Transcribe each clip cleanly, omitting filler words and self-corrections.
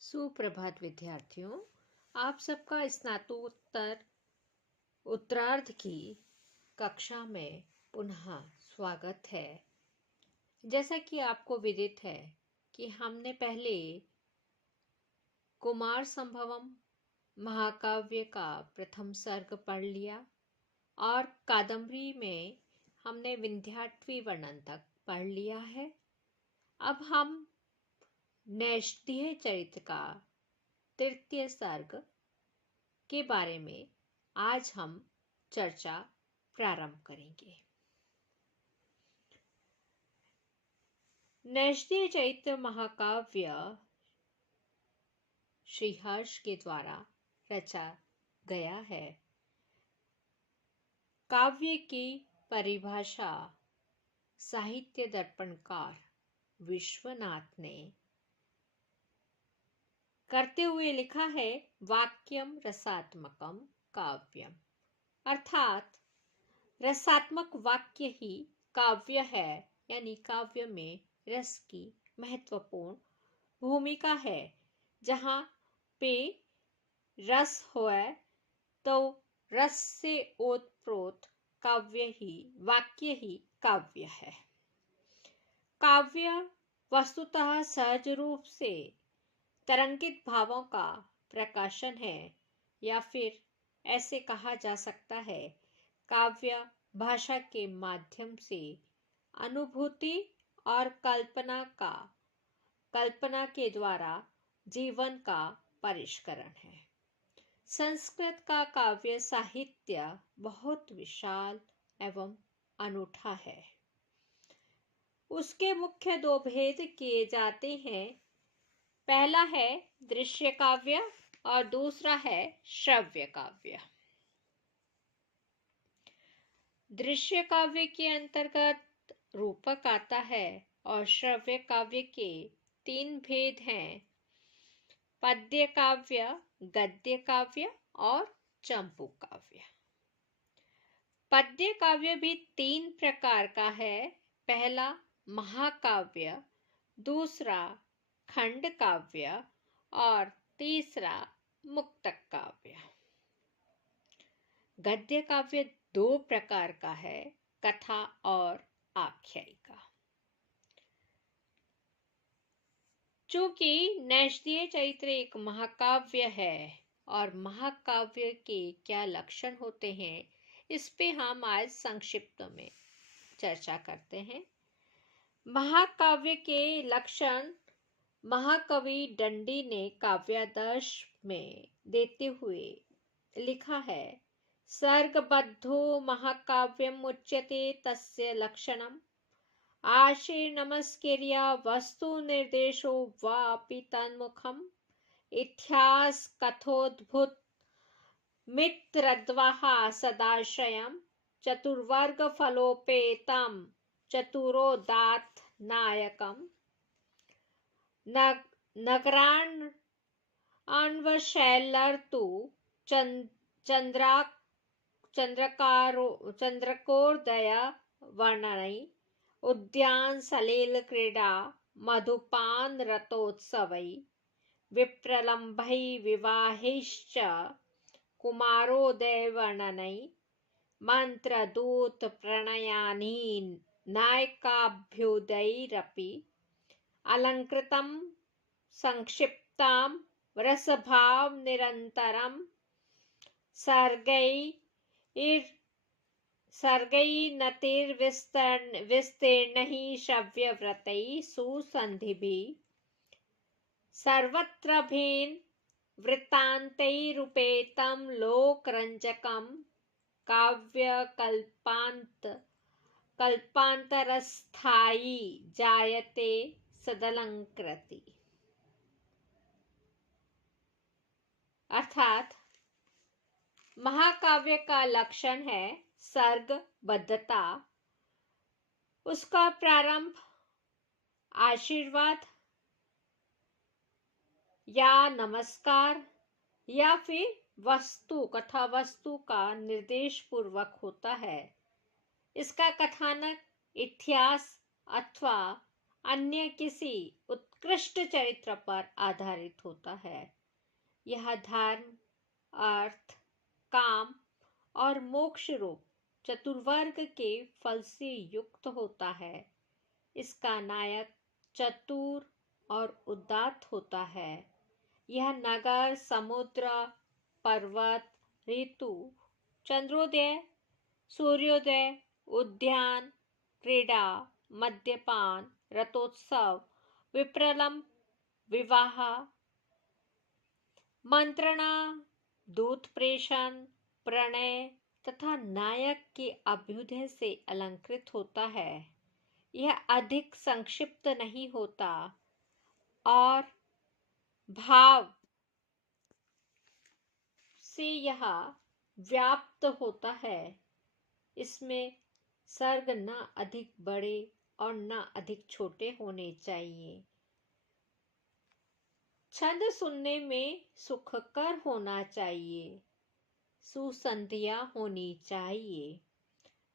सुप्रभात विद्यार्थियों, आप सबका स्नातकोत्तर उत्तरार्ध की कक्षा में पुनः स्वागत है। जैसा कि आपको विदित है कि हमने पहले कुमार संभवम महाकाव्य का प्रथम सर्ग पढ़ लिया और कादम्बरी में हमने विंध्याटवी वर्णन तक पढ़ लिया है। अब हम नैषधीय चरित्र का तृतीय सर्ग के बारे में आज हम चर्चा प्रारंभ करेंगे। नैषधीय चरित्र महाकाव्य श्रीहर्ष के द्वारा रचा गया है। काव्य की परिभाषा साहित्य दर्पणकार विश्वनाथ ने करते हुए लिखा है, वाक्यम रसात्मकम काव्यम, अर्थात रसात्मक वाक्य ही काव्य है, यानी काव्य में रस की महत्वपूर्ण भूमिका है। जहाँ पे रस होए तो रस से ओतप्रोत वाक्य ही काव्य है। काव्य वस्तुतः सहज रूप से तरंगित भावों का प्रकाशन है, या फिर ऐसे कहा जा सकता है, काव्य भाषा के माध्यम से अनुभूति और कल्पना के द्वारा जीवन का परिष्करण है। संस्कृत का काव्य साहित्य बहुत विशाल एवं अनूठा है। उसके मुख्य दो भेद किए जाते हैं। पहला है दृश्य काव्य और दूसरा है श्रव्य काव्य। दृश्य काव्य के अंतर्गत रूपक आता है और श्रव्य काव्य के तीन भेद हैं: पद्य काव्य, गद्य काव्य और चंपू काव्य। पद्य काव्य भी तीन प्रकार का है। पहला महाकाव्य, दूसरा खंड काव्य और तीसरा मुक्तक काव्य। गद्य काव्य दो प्रकार का है, कथा और आख्यायिका। चूंकि नैषधीय चरित्र एक महाकाव्य है और महाकाव्य के क्या लक्षण होते हैं, इस पे हम आज संक्षिप्त में चर्चा करते हैं। महाकाव्य के लक्षण महाकवि दंडी ने काव्यादर्श में देते हुए लिखा है, सर्गबद्धो महाकाव्यम उच्यते तस्य लक्षणम आशीर नमस्क्रिया वस्तु निर्देशो वापि तन्मुखम इतिहास कथोद्भुत मित्रद्वः सदाश्रयम चतुर्वर्ग फलोपेतम चतुरोदात्त नायकम नगरान्वशैलर्तु चंद्रकोदय वर्णनै उद्यान सलिल क्रीडा मधुपान रथोत्सवै विप्रलम्भै विवाहैश्च कुमारोदय वर्णनै मंत्रदूत प्रणयानि नायकाभ्युदयैरपि अलंकृतं संक्षिप्तां रसभाव निरंतरं सर्गैर्नतिर्विस्तीर्णैः श्रव्यव्रतैः सुसन्धिभिः सर्वत्रभिन् वृत्तान्तैरुपेतं लोकरञ्जकं कल्पान्तरस्थायी जायते सदलंकृति। अर्थात महाकाव्य का लक्षण है सर्गबद्धता। उसका प्रारंभ आशीर्वाद या नमस्कार या फिर कथा वस्तु का निर्देश पूर्वक होता है। इसका कथानक इतिहास अथवा अन्य किसी उत्कृष्ट चरित्र पर आधारित होता है। यह धर्म, अर्थ, काम और मोक्ष रूप चतुर्वर्ग के फल से युक्त होता है। इसका नायक चतुर और उदात्त होता है। यह नगर, समुद्र, पर्वत, ऋतु, चंद्रोदय, सूर्योदय, उद्यान, क्रीड़ा, मद्यपान, रथोत्सव, विप्रलंब, विवाह, मंत्रणा, दूत प्रेषण, प्रणय तथा नायक के अभ्युदय से अलंकृत होता है। यह अधिक संक्षिप्त नहीं होता और भाव से यह व्याप्त होता है। इसमें सर्ग न अधिक बड़े और न अधिक छोटे होने चाहिए। छंद सुनने में सुखकर होना चाहिए। सुसंधिया होनी चाहिए।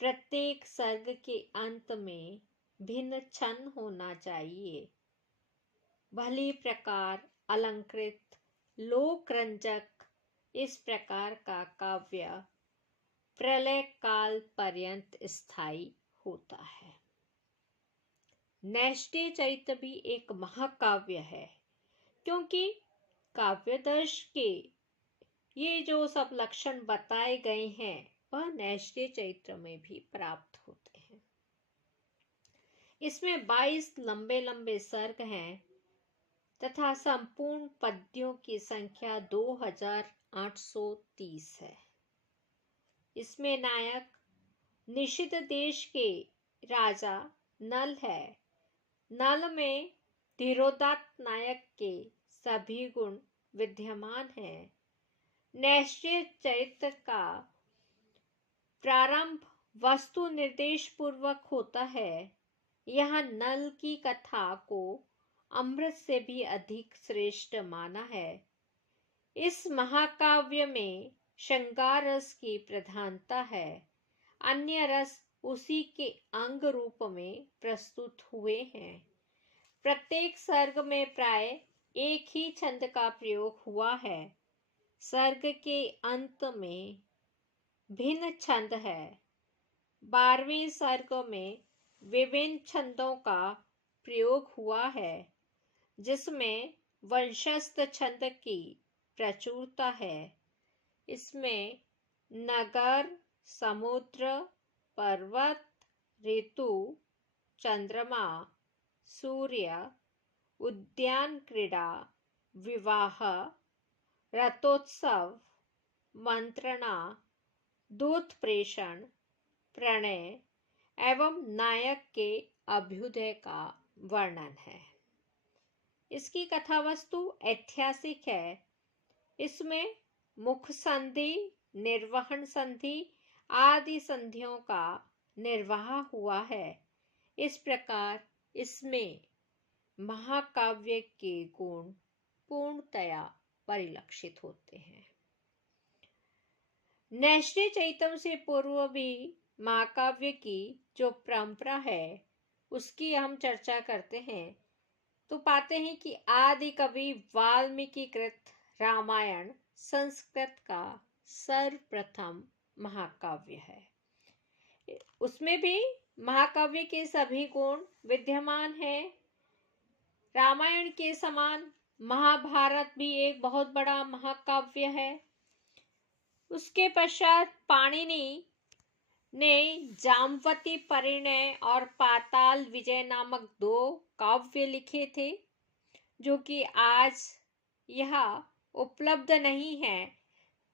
प्रत्येक सर्ग के अंत में भिन्न छंद होना चाहिए। भली प्रकार अलंकृत, लोकरंजक इस प्रकार का काव्य प्रलय काल पर्यंत स्थायी होता है। नैष्ठिय चरित्र भी एक महाकाव्य है, क्योंकि काव्यदर्श के ये जो सब लक्षण बताए गए हैं वह नैष्ठिय चरित्र में भी प्राप्त होते हैं। इसमें 22 लंबे लंबे सर्ग हैं तथा संपूर्ण पद्यों की संख्या 2830 है। इसमें नायक निषिद्ध देश के राजा नल है। नल में धीरोदात्त नायक के सभी गुण विद्यमान हैं। नैष्ठिय चरित्र का प्रारंभ वस्तु निर्देश पूर्वक होता है। यह नल की कथा को अमृत से भी अधिक श्रेष्ठ माना है। इस महाकाव्य में श्रृंगार रस की प्रधानता है। अन्य रस उसी के अंग रूप में प्रस्तुत हुए हैं। प्रत्येक सर्ग में प्राय एक ही छंद का प्रयोग हुआ है। सर्ग के अंत में भिन्न छंद है। 12वें सर्ग में विभिन्न छंदों का प्रयोग हुआ है, जिसमें वंशस्थ छंद की प्रचुरता है। इसमें नगर, समुद्र, पर्वत, ऋतु, चंद्रमा, सूर्य, उद्यान, क्रीड़ा, विवाह, रथोत्सव, मंत्रणा, दूत प्रेषण, प्रणय एवं नायक के अभ्युदय का वर्णन है। इसकी कथा वस्तु ऐतिहासिक है। इसमें मुख संधि, निर्वहन संधि आदि संधियों का निर्वाह हुआ है। इस प्रकार इसमें महाकाव्य के गुण पूर्णतया परिलक्षित होते हैं। नैष्ठिय चरित्र से पूर्व भी महाकाव्य की जो परंपरा है उसकी हम चर्चा करते हैं तो पाते हैं कि आदि कवि वाल्मीकि कृत रामायण संस्कृत का सर्वप्रथम महाकाव्य है। उसमें भी महाकाव्य के सभी गुण विद्यमान हैं। रामायण के समान महाभारत भी एक बहुत बड़ा महाकाव्य है। उसके पश्चात पाणिनि ने जाम्बवती परिणय और पाताल विजय नामक 2 काव्य लिखे थे, जो कि आज यह उपलब्ध नहीं है,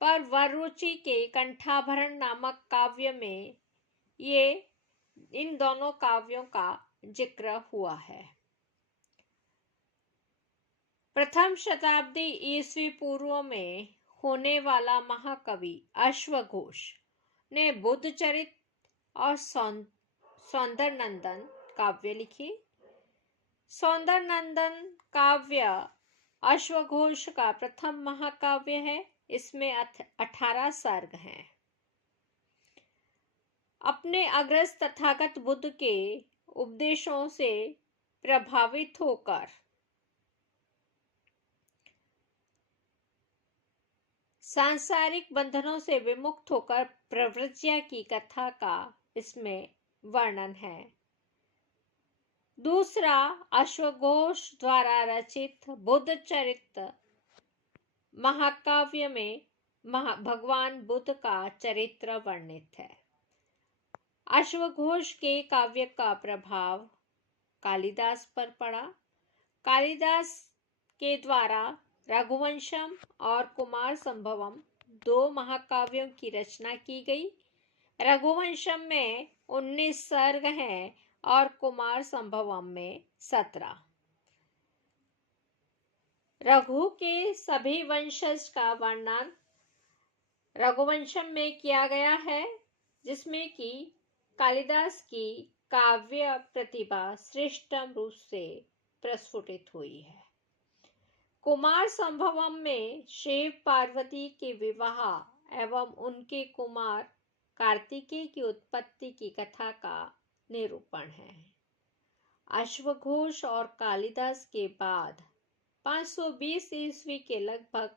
पर वररुचि के कंठाभरण नामक काव्य में ये इन दोनों काव्यों का जिक्र हुआ है। प्रथम शताब्दी ईस्वी पूर्व में होने वाला महाकवि अश्वघोष ने बुद्धचरित और सौंदरनंदन काव्य लिखे। सौंदरनंदन काव्य अश्वघोष का प्रथम महाकाव्य है। इसमें 18 सर्ग हैं। अपने अग्रज तथागत बुद्ध के उपदेशों से प्रभावित होकर सांसारिक बंधनों से विमुक्त होकर प्रव्रज्या की कथा का इसमें वर्णन है। दूसरा, अश्वघोष द्वारा रचित बुद्ध चरित्र महाकाव्य में भगवान बुद्ध का चरित्र वर्णित है। अश्वघोष के काव्य का प्रभाव कालिदास पर पड़ा। कालिदास के द्वारा रघुवंशम और कुमार संभवम 2 महाकाव्यों की रचना की गई। रघुवंशम में 19 सर्ग हैं और कुमार संभवम में 17। रघु के सभी वंशज का वर्णन रघुवंशम में किया गया है, जिसमें कि कालिदास की काव्य प्रतिभा श्रेष्ठतम रूप से प्रस्फुटित हुई है। कुमार संभवम में शिव पार्वती के विवाह एवं उनके कुमार कार्तिकेय की उत्पत्ति की कथा का निरूपण है। अश्वघोष और कालिदास के बाद 520 ईस्वी के लगभग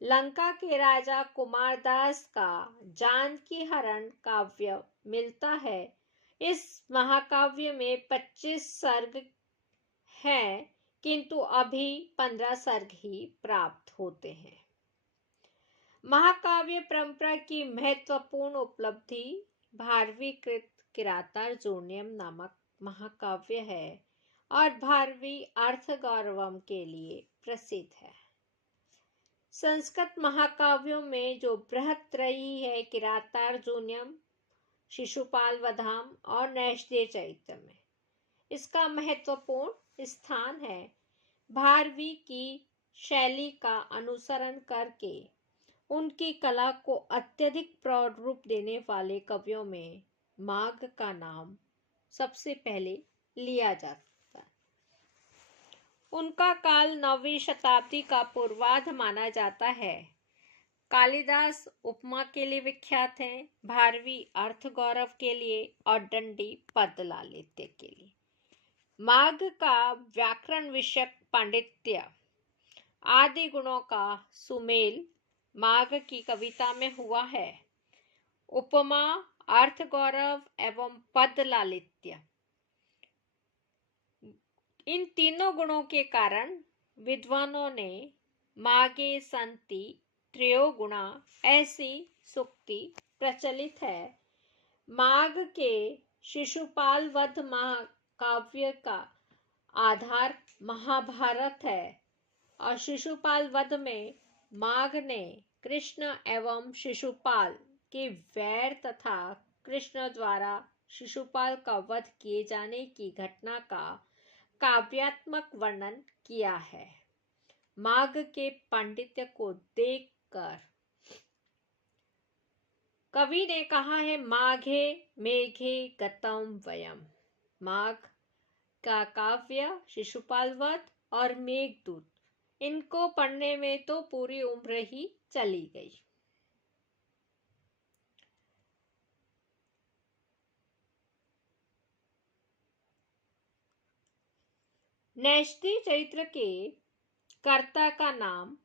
लंका के राजा कुमारदास का जानकी हरण काव्य मिलता है। इस महाकाव्य में 25 सर्ग हैं, किंतु अभी 15 सर्ग ही प्राप्त होते हैं। महाकाव्य परंपरा की महत्वपूर्ण उपलब्धि भारवी कृत किरातार्जुनीयम नामक महाकाव्य है और भारवी अर्थगौरवम के लिए प्रसिद्ध है। संस्कृत महाकाव्यों में जो बृहत रही है किरातार्जुनीयम, शिशुपाल वधाम और नैषधीय चरित्र में इसका महत्वपूर्ण स्थान है। भारवी की शैली का अनुसरण करके उनकी कला को अत्यधिक प्रौढ़ रूप देने वाले कवियों में माघ का नाम सबसे पहले लिया जाता है। उनका काल 9वीं शताब्दी का पूर्वार्ध माना जाता है। कालिदास उपमा के लिए विख्यात हैं, भारवी अर्थ गौरव के लिए और दंडी पद लालित्य के लिए। माघ का व्याकरण विषयक पांडित्य आदि गुणों का सुमेल माघ की कविता में हुआ है। उपमा, अर्थ गौरव एवं पद लालित्य, इन तीनों गुणों के कारण विद्वानों ने मागे संति त्रयो गुणा ऐसी सूक्ति प्रचलित है। माघ के शिशुपाल वध महाकाव्य का आधार महाभारत है और शिशुपाल वध में माघ ने कृष्ण एवं शिशुपाल के वैर तथा कृष्ण द्वारा शिशुपाल का वध किए जाने की घटना का काव्यात्मक वर्णन किया है। माघ के पांडित्य को देखकर कवि ने कहा है, माघे मेघे गतम वयम। माघ का काव्य शिशुपाल वध और मेघदूत, इनको पढ़ने में तो पूरी उम्र ही चली गई। नैषधीय चरित्र के कर्ता का नाम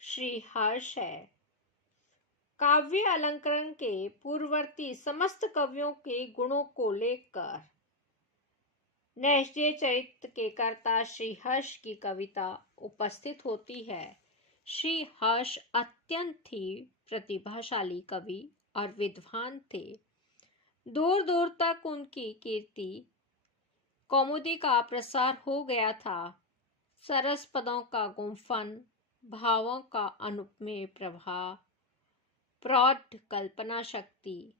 श्रीहर्ष है। काव्य अलंकरण के पूर्ववर्ती समस्त कवियों के गुणों को लेकर नैषधीय चरित्र के कर्ता श्रीहर्ष की कविता उपस्थित होती है। श्रीहर्ष अत्यंत ही प्रतिभाशाली कवि और विद्वान थे। दूर दूर तक उनकी कीर्ति कौमुदी का प्रसार हो गया था। सरस पदों का गुंफन, भावों का अनुपमेय प्रभाव, प्रौढ़ कल्पना शक्ति,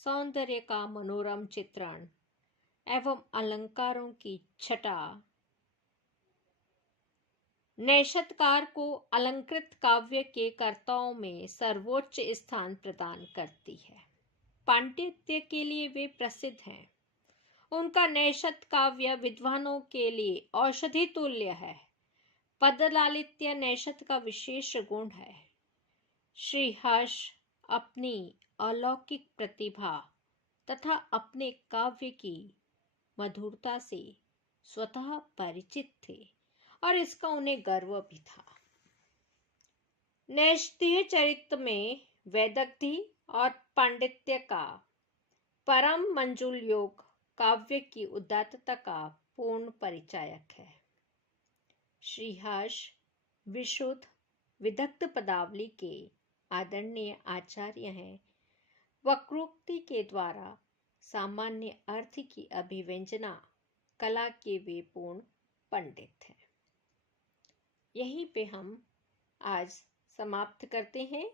सौंदर्य का मनोरम चित्रण एवं अलंकारों की छटा नैषधकार को अलंकृत काव्य के कर्ताओं में सर्वोच्च स्थान प्रदान करती है। पांडित्य के लिए वे प्रसिद्ध हैं। उनका नैषध काव्य विद्वानों के लिए औषधि तुल्य है। पदलालित्य नैषध का विशेष गुण है। श्रीहर्ष अपनी अलौकिक प्रतिभा तथा अपने काव्य की मधुरता से स्वतः परिचित थे और इसका उन्हें गर्व भी था। नैष्ठीय चरित्र में वैदग्धि और पांडित्य का परम मंजुल योग काव्य की उदात्तता का पूर्ण परिचायक है। श्रीहर्ष विशुद्ध विदग्ध पदावली के आदरणीय आचार्य हैं। वक्रोक्ति के द्वारा सामान्य अर्थ की अभिव्यंजना कला के वे पूर्ण पंडित हैं। यहीं पे हम आज समाप्त करते हैं।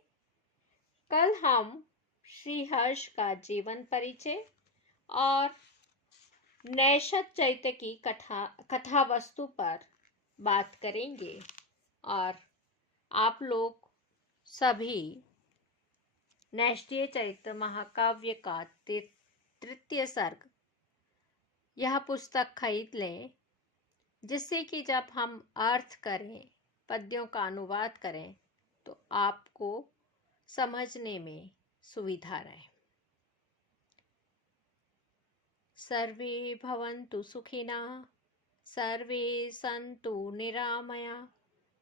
कल हम श्रीहर्ष का जीवन परिचय और नैषध चरित्र की कथा वस्तु पर बात करेंगे और आप लोग सभी नैष्ठीय चरित्र महाकाव्य का तृतीय सर्ग यह पुस्तक खरीद लें, जिससे कि जब हम अर्थ करें, पद्यों का अनुवाद करें तो आपको समझने में सुविधा रहे। सर्वे भवन्तु सुखिनः, सर्वे सन्तु निरामया,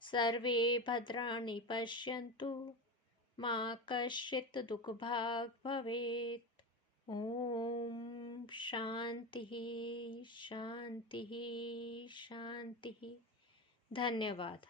सर्वे भद्राणि पश्यन्तु, मा कश्चित् दुःखभाग् भवेत्। ओम शांति शांति शांति। धन्यवाद।